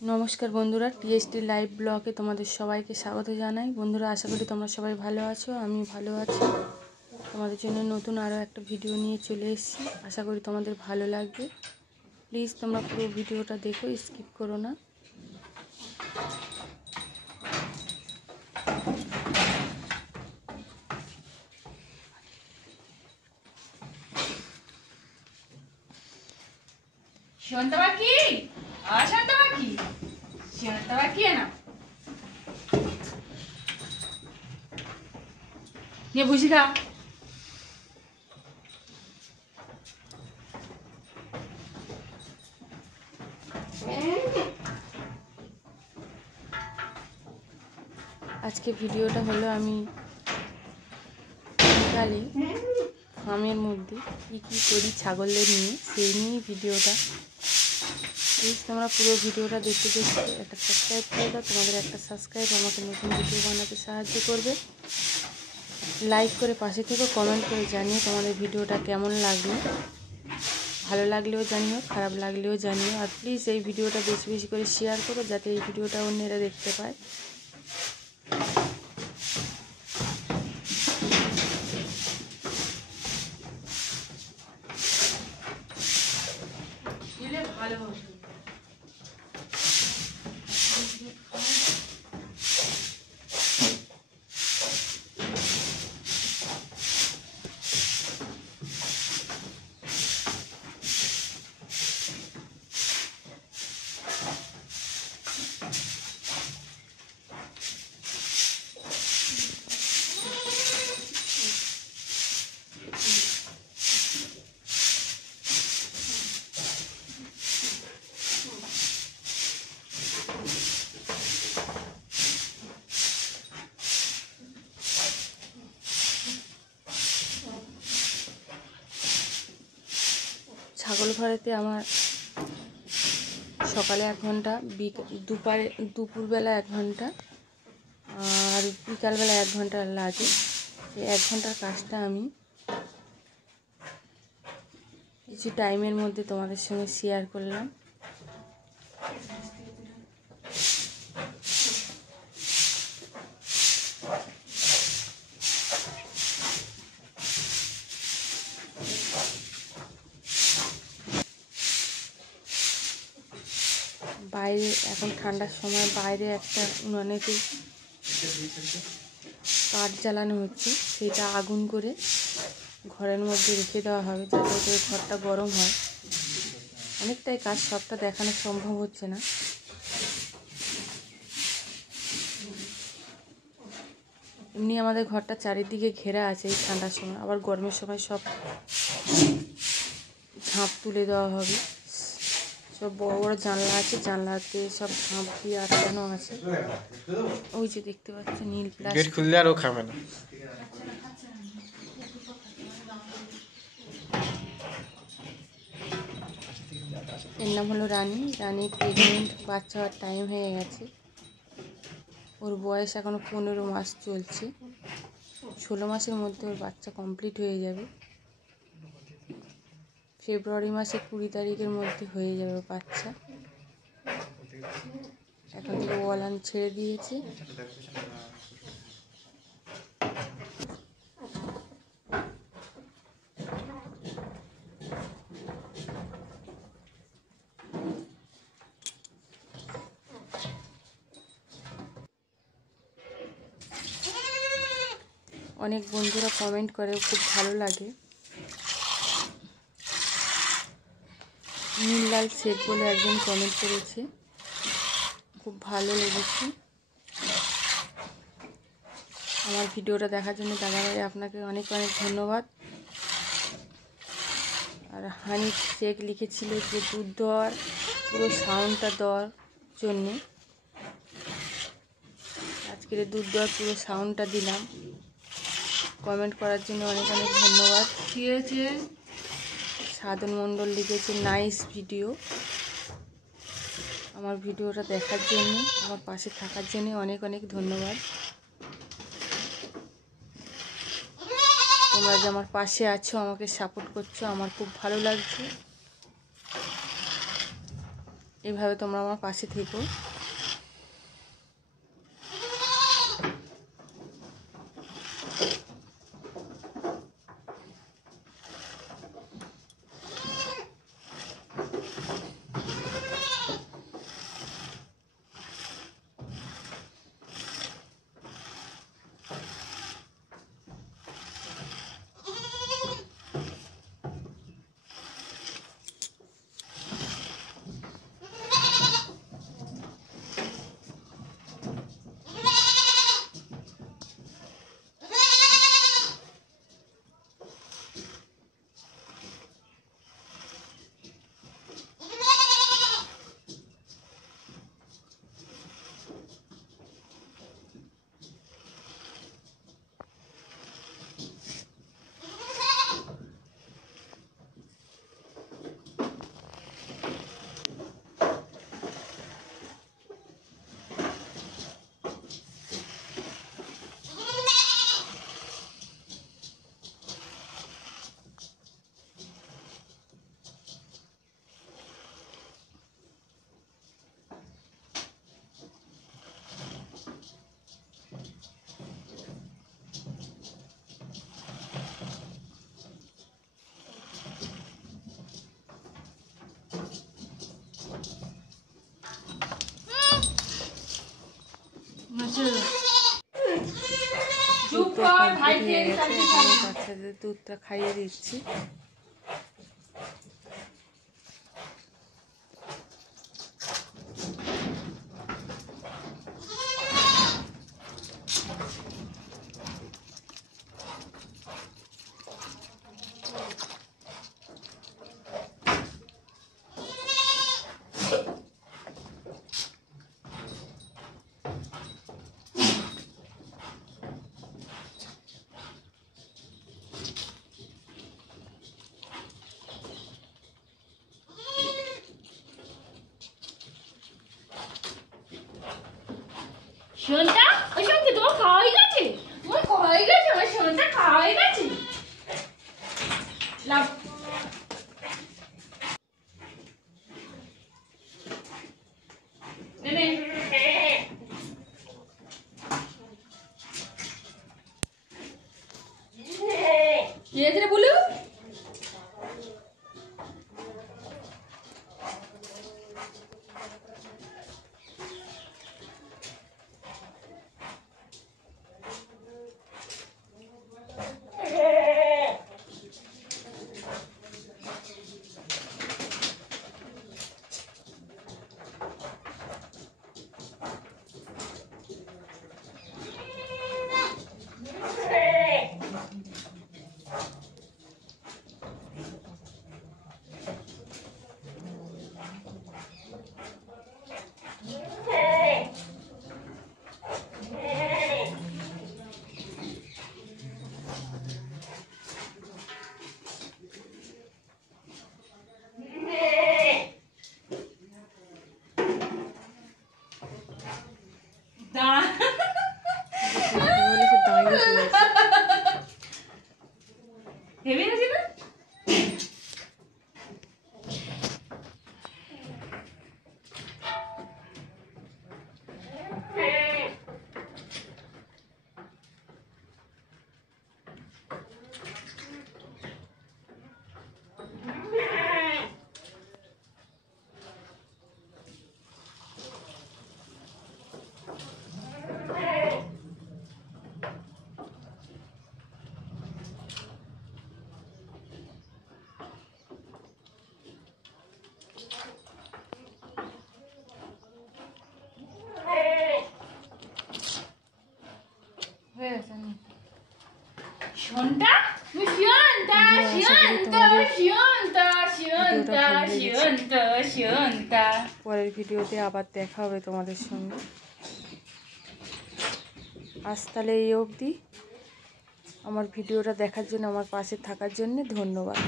नमस्कार बंधुरा TST live ब्लगे तुम्हारे सबाइके स्वागत जानाई। बंधुरा आशा करी तोमरा सबाई भालो आछो, आमी भालो आछि। तुम्हारे जन्य नतून आरो एकटा भिडियो निये चले एसेछि, आशा करी तुम्हादेर भालो लागबे। प्लिज तोमरा पुरो भिडियोटा देखो, स्किप करो ना। शांतबाकी शांतबाकी शांतबाकी है ना ये बुझिगा आज के भिडियोटा हलो आमी बिकाले फार्मेर मध्य की करी छागलदेर निये सेई निये भिडियोटा। प्लिज तोमरा पुरो भिडियोटा देखते देखते एक सबसक्राइब करे दाओ। तुम्हादेर एक सबसक्राइब आमाके नतून भिडियो बानाते साहाज्य करबे। लाइक करे पाशे থেকো, कमेंट करे जानिए तुम्हारे भिडियोटा केमन लागलो। भालो लागलेও জানিও, খারাপ লাগলেও জানিও। আর প্লিজ এই ভিডিওটা বেশি বেশি করে শেয়ার করো যাতে এই ভিডিওটা অন্যরা দেখতে পায়। দিলে ভালো হবে। ছাগল ঘরেতে আমার সকালে 1 ঘন্টা, দুপুরবেলা 1 ঘন্টা আর বিকালবেলা 1 ঘন্টা লাগে। এই 1 ঘন্টার কাজটা আমি কিছু টাইমের মধ্যে তোমাদের সঙ্গে শেয়ার করলাম। বাইরে এখন ঠান্ডার সময় বাইরে একটা উনানেতে কাঠ জ্বালানো হচ্ছে, সেটা আগুন করে ঘরের মধ্যে রেখে দেওয়া হবে যাতে করে ঘরটা গরম হয়। অনেকটাই কাজ, সবটা দেখানো সম্ভব হচ্ছে না। এমনি আমাদের ঘরটা চারিদিকে ঘেরা আছে এই ঠান্ডার সময়, আবার গরমের সময় সব ঝাঁপ তুলে দেওয়া হবে। সব বড় বড় জানলা আছে, জানলাতে সব ঝাঁপ দিয়ে আটকানো আছে। ওই যে দেখতে পাচ্ছ নীল প্লাস্টিক। গেট খুললে আর ও খাবে না। এর নাম হলো রানী। রানী প্রেগনেন্ট, বাচ্চা হওয়ার টাইম হয়ে গেছে। ওর বয়স এখনো 15 মাস চলছে। 16 মাসের মধ্যে ওর বাচ্চা কমপ্লিট হয়ে যাবে। ফেব্রুয়ারি মাসে 20 তারিখের মধ্যে হয়ে যাবে বাচ্চা। এখন থেকে ওয়ালান ছেড়ে দিয়েছে। অনেক বন্ধুরা কমেন্ট করে, খুব ভালো লাগে। নীললাল শেখ বলে একজন কমেন্ট করেছে, খুব ভালো লেগেছে। আমার ভিডিওটা দেখার জন্য দাদাভাই আপনাকে অনেক অনেক ধন্যবাদ। আর হানি শেখ লিখেছিল যে দুধ দেওয়ার পুরো সাউন্ডটা দেওয়ার জন্যে। আজকের দুধ দেওয়ার পুরো সাউন্ডটা দিলাম। কমেন্ট করার জন্য অনেক অনেক ধন্যবাদ। ঠিক আছে। সাধন মণ্ডল লিখেছে নাইস ভিডিও। আমার ভিডিওটা দেখার জন্য, আমার পাশে থাকার জন্য অনেক অনেক ধন্যবাদ। তোমরা যে আমার পাশে আছো, আমাকে সাপোর্ট করছো, আমার খুব ভালো লাগছে। এইভাবে তোমরা আমার পাশে থেকো। চুপ দুধ তো কর, ভাই কমপ্লিট হয়ে খেয়ে গেছে, চালিয়ে এখানে খাবি। বাচ্চাদের দুধটা খাইয়ে দিচ্ছি। শোনটা, ওই সঙ্গে তোমার খাওয়া হয়ে গেছে? তোমার খাওয়া হয়ে গেছে? আমার শোনটা খাওয়া হয়ে গেছে? লাভ। নে, নে। কি হয়েছে রে বুলু? বলেছে দাঁড়িয়ে পড়েছে। হেভি আছে না? শোনটা, শোনটা, শোনটা, শোনটা, শোনটা, শোনটা, শোনটা। পরের ভিডিওতে আবার দেখা হবে তোমাদের সঙ্গে। আজ তাহলে এই অবধি। আমার ভিডিওটা দেখার জন্য, আমার পাশে থাকার জন্য ধন্যবাদ।